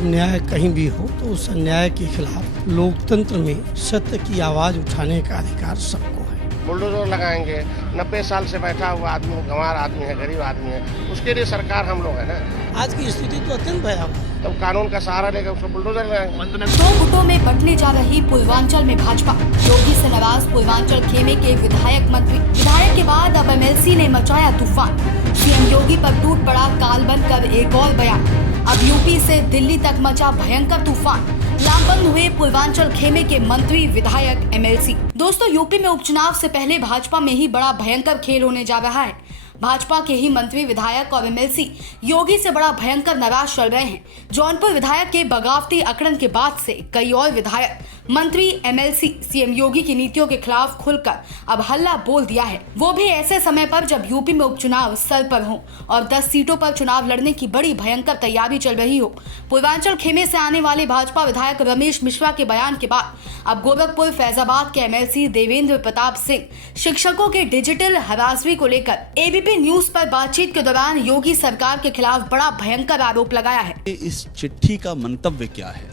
अन्याय कहीं भी हो तो उस अन्याय के खिलाफ लोकतंत्र में सत्य की आवाज उठाने का अधिकार सबको है। बुलडोजर लगाएंगे, 90 साल से बैठा हुआ आदमी, गंवार आदमी है, गरीब आदमी है, उसके लिए सरकार हम लोग है ना। आज की स्थिति तो अत्यंत भयावह है। तब कानून का सहारा लेकर उसको बुलडोजर लगाएंगे। 2 गुटों में बंटने जा रही पूर्वांचल में भाजपा। योगी से नाराज पूर्वांचल खेमे के विधायक मंत्री। विधायक के बाद अब एमएलसी ने मचाया तूफान। सीएम योगी पर टूट पड़ा काल बनकर एक और बयान। अब यूपी से दिल्ली तक मचा भयंकर तूफान। लामबंद हुए पूर्वांचल खेमे के मंत्री, विधायक, एमएलसी। दोस्तों, यूपी में उपचुनाव से पहले भाजपा में ही बड़ा भयंकर खेल होने जा रहा है। भाजपा के ही मंत्री, विधायक और एमएलसी योगी से बड़ा भयंकर नाराज चल रहे हैं। जौनपुर विधायक के बगावती आक्रमण के बाद से कई और विधायक, मंत्री, एमएलसी सीएम योगी की नीतियों के खिलाफ खुलकर अब हल्ला बोल दिया है। वो भी ऐसे समय पर जब यूपी में उपचुनाव सर पर हो और 10 सीटों पर चुनाव लड़ने की बड़ी भयंकर तैयारी चल रही हो। पूर्वांचल खेमे से आने वाले भाजपा विधायक रमेश मिश्रा के बयान के बाद अब गोरखपुर फैजाबाद के एमएलसी देवेंद्र प्रताप सिंह शिक्षकों के डिजिटल हरासगी को लेकर एबीपी न्यूज पर बातचीत के दौरान योगी सरकार के खिलाफ बड़ा भयंकर आरोप लगाया है। इस चिट्ठी का मंतव्य क्या है?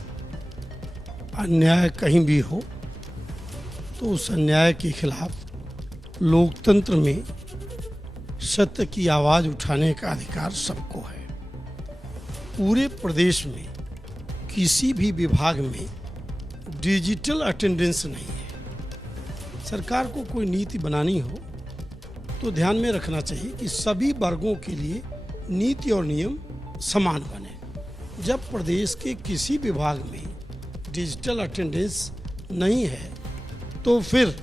अन्याय कहीं भी हो तो उस अन्याय के खिलाफ लोकतंत्र में सत्य की आवाज उठाने का अधिकार सबको है। पूरे प्रदेश में किसी भी विभाग में डिजिटल अटेंडेंस नहीं है। सरकार को कोई नीति बनानी हो तो ध्यान में रखना चाहिए कि सभी वर्गों के लिए नीति और नियम समान बने। जब प्रदेश के किसी विभाग में डिजिटल अटेंडेंस नहीं है तो फिर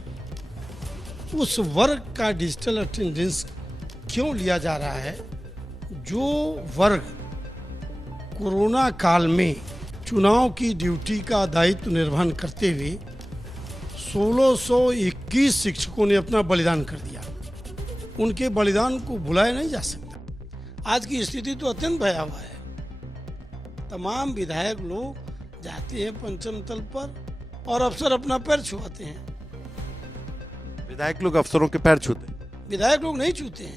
उस वर्ग का डिजिटल अटेंडेंस क्यों लिया जा रहा है जो वर्ग कोरोना काल में चुनाव की ड्यूटी का दायित्व निर्वहन करते हुए 1621 शिक्षकों ने अपना बलिदान कर दिया। उनके बलिदान को भुलाया नहीं जा सकता। आज की स्थिति तो अत्यंत भयावह है। तमाम विधायक लोग जाते हैं पंचम तल पर और अफसर अपना पैर छुआते हैं। विधायक लोग अफसरों के पैर छूते हैं? विधायक लोग नहीं छूते हैं,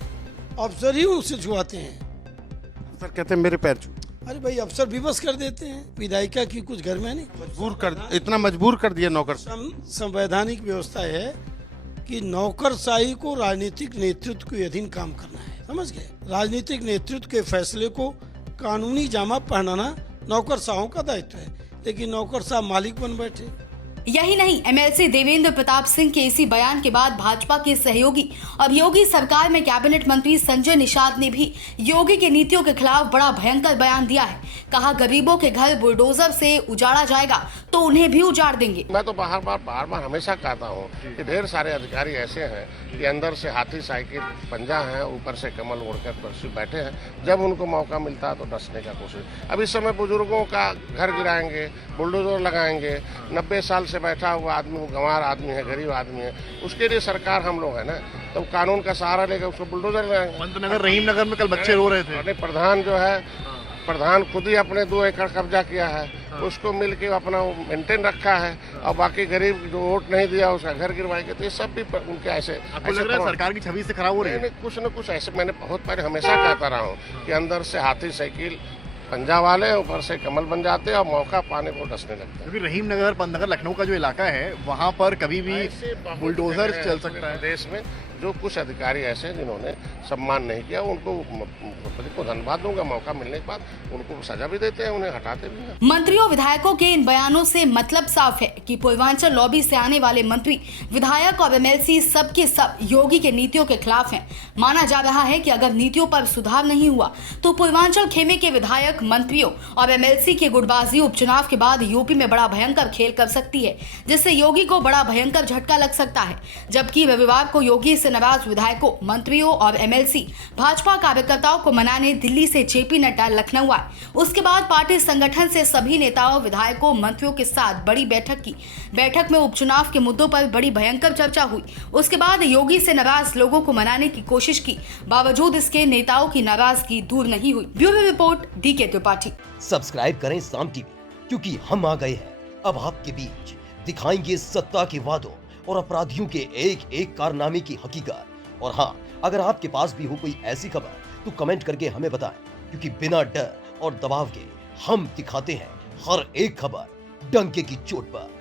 अफसर ही उनसे छुआते हैं। अफसर कहते हैं मेरे पैर छू। अरे भाई, अफसर विवश कर देते हैं। विधायिका की कुछ घर में नहीं, इतना मजबूर कर दिया नौकर। संवैधानिक व्यवस्था है कि नौकरशाही को राजनीतिक नेतृत्व के अधीन काम करना है। समझ गए? राजनीतिक नेतृत्व के फैसले को कानूनी जामा पहनाना नौकरशाहों का दायित्व है, लेकिन नौकरशाह मालिक बन बैठे। यही नहीं, एमएलसी देवेंद्र प्रताप सिंह के इसी बयान के बाद भाजपा के सहयोगी अब योगी सरकार में कैबिनेट मंत्री संजय निषाद ने भी योगी की नीतियों के खिलाफ बड़ा भयंकर बयान दिया है। कहा, गरीबों के घर बुलडोजर से उजाड़ा जाएगा तो उन्हें भी उजाड़ देंगे। मैं तो बार बार हमेशा कहता हूँ कि ढेर सारे अधिकारी ऐसे हैं कि अंदर से हाथी साइकिल पंजा है, ऊपर से कमल ओढ़कर कुर्सी बैठे हैं। जब उनको मौका मिलता है तो डसने का कोशिश। अब इस समय बुजुर्गों का घर गिराएंगे, बुलडोजर लगाएंगे, 90 साल से बैठा हुआ आदमी, गंवार आदमी है, गरीब आदमी है, उसके लिए सरकार हम लोग है ना। तब कानून का सहारा लेकर उसको बुलडोजर लगाएंगे। पंतनगर, रहीम नगर में कल बच्चे रो रहे थे। प्रधान जो है, प्रधान खुद ही अपने 2 एकड़ कब्जा किया है, उसको मिलके अपना मेंटेन रखा है, और बाकी गरीब जो वोट नहीं दिया उसका घर गिरवाएंगे। तो ये सब भी उनके ऐसे लग रहा है सरकार की छवि से खराब हो रही है। कुछ न कुछ ऐसे मैंने बहुत पहले हमेशा कहता रहा हूँ कि अंदर से हाथी साइकिल पंजा वाले, ऊपर से कमल बन जाते हैं और मौका पाने को डसने लगते हैं। क्योंकि रहीम नगर, पंतनगर, लखनऊ का जो इलाका है वहाँ पर कभी भी बुलडोजर चल सकता है। देश में जो कुछ अधिकारी ऐसे जिन्होंने सम्मान नहीं किया, उनको धन्यवाद दूंगा। मौका मिलने के बाद उनको सजा भी देते हैं, उन्हें हटाते भी हैं। मंत्रियों, विधायकों के इन बयानों से मतलब साफ है कि पूर्वांचल लॉबी से आने वाले मंत्री, विधायक और एमएलसी सबके सब योगी के नीतियों के खिलाफ हैं। माना जा रहा है कि अगर नीतियों पर सुधार नहीं हुआ तो पूर्वांचल खेमे के विधायक, मंत्रियों और एमएलसी की गुटबाजी उपचुनाव के बाद यूपी में बड़ा भयंकर खेल कर सकती है, जिससे योगी को बड़ा भयंकर झटका लग सकता है। जबकि रविवार को योगी से नाराज विधायकों, मंत्रियों और एमएलसी भाजपा कार्यकर्ताओं को मनाने दिल्ली से जेपी नड्डा लखनऊ आए। उसके बाद पार्टी संगठन से सभी नेताओं, विधायकों, मंत्रियों के साथ बड़ी बैठक की। बैठक में उपचुनाव के मुद्दों पर बड़ी भयंकर चर्चा हुई। उसके बाद योगी से नाराज लोगों को मनाने की कोशिश की, बावजूद इसके नेताओं की नाराजगी दूर नहीं हुई। Bureau report, DK Tripathi. Subscribe करें साम टीवी, क्योंकि हम आ गए हैं अब आपके बीच। दिखाएंगे सत्ता के वादों और अपराधियों के एक एक कारनामे की हकीकत। और हाँ, अगर आपके पास भी हो कोई ऐसी खबर तो कमेंट करके हमें बताएं, क्योंकि बिना डर और दबाव के हम दिखाते हैं हर एक खबर डंके की चोट पर।